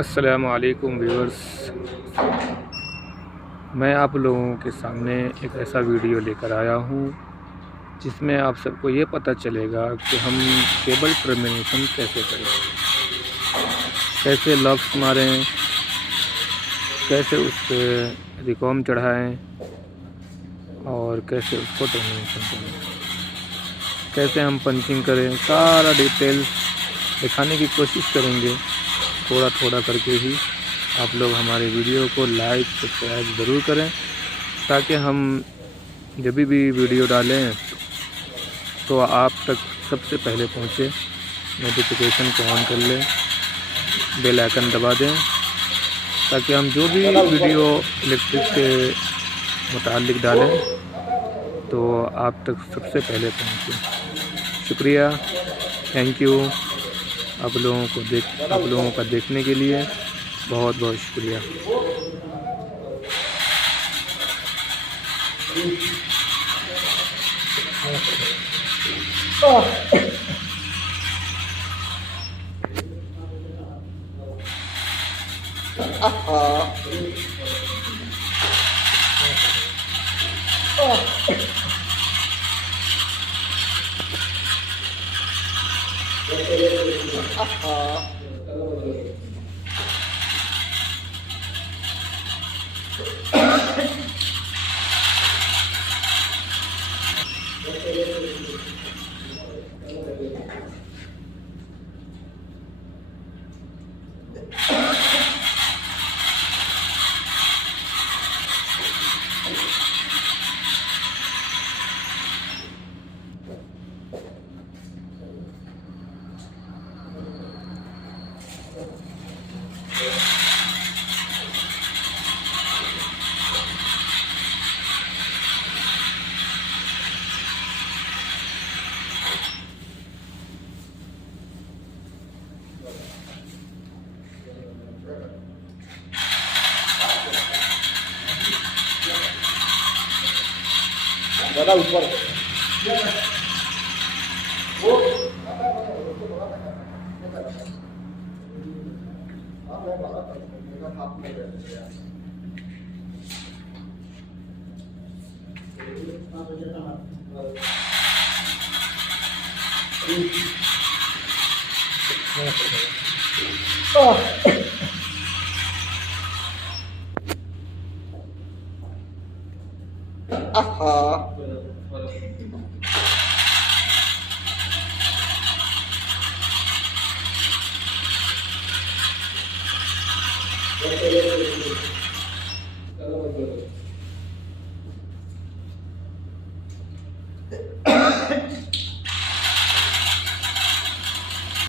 अस्सलामु अलैकुम व्यूअर्स। मैं आप लोगों के सामने एक ऐसा वीडियो लेकर आया हूँ जिसमें आप सबको ये पता चलेगा कि हम केबल टर्मिनेशन कैसे करें, कैसे लॉक्स मारें, कैसे उस पर रिकॉम चढ़ाएं और कैसे उसको टर्मिनेशन करें, कैसे हम पंचिंग करें। सारा डिटेल्स दिखाने की कोशिश करेंगे, थोड़ा थोड़ा करके ही। आप लोग हमारे वीडियो को लाइक सब्सक्राइब ज़रूर करें ताकि हम जब भी वीडियो डालें तो आप तक सबसे पहले पहुंचे। नोटिफिकेशन को ऑन कर लें, बेल आइकन दबा दें ताकि हम जो भी वीडियो इलेक्ट्रिक के मुताल्लिक डालें तो आप तक सबसे पहले पहुंचे। शुक्रिया, थैंक यू। आप लोगों का देखने के लिए बहुत बहुत शुक्रिया। ज़्यादा ऊपर